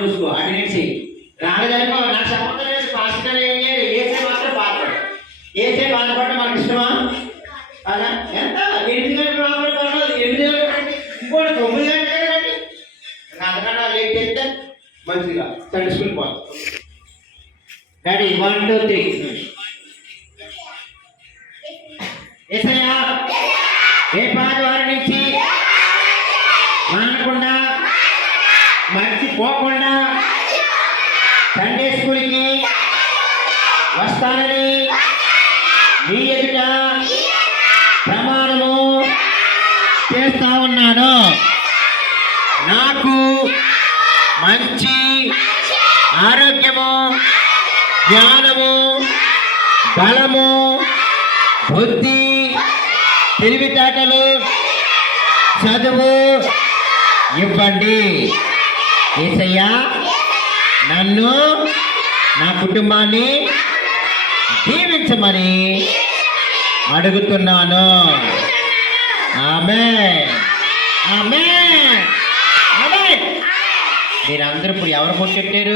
చూసుకో అటు నుంచి రాగదనుకో నాకు సంబంధం లేదు. పాస్టర్ ఏం చేయాలి? ఏసే మాత్రం బాధపడు. ఏసే బాధపడటం మనకి ఇష్టమా? అలా ఎంత 8 గంటలు రావాలి, 8 గంటలు రండి, ఇంకోటి 9 గంటలే రండి. అంతకన్నా లేట్ చేస్తే మంచిగా సండే స్కూల్ పోతాం. డాడీ 1 2 3 ఏసయ్యా ఏ పాదవారి నుంచి మానకుండా మర్చిపోకుండా సండే స్కూల్కి వస్తానని మీ ఎదుట ప్రమాణము చేస్తా ఉన్నాను. నాకు మంచి ఆరోగ్యము, జ్ఞానము, బలము, బుద్ధి, తెలివితేటలు, చదువు ఇవ్వండి. యేసయ్యా నన్ను, నా కుటుంబాన్ని దీవించమని అడుగుతున్నాను. ఆమేన్, ఆమేన్, ఆమేన్. మీరందరూ ఇప్పుడు ఎవరు ముట్టెట్టారు?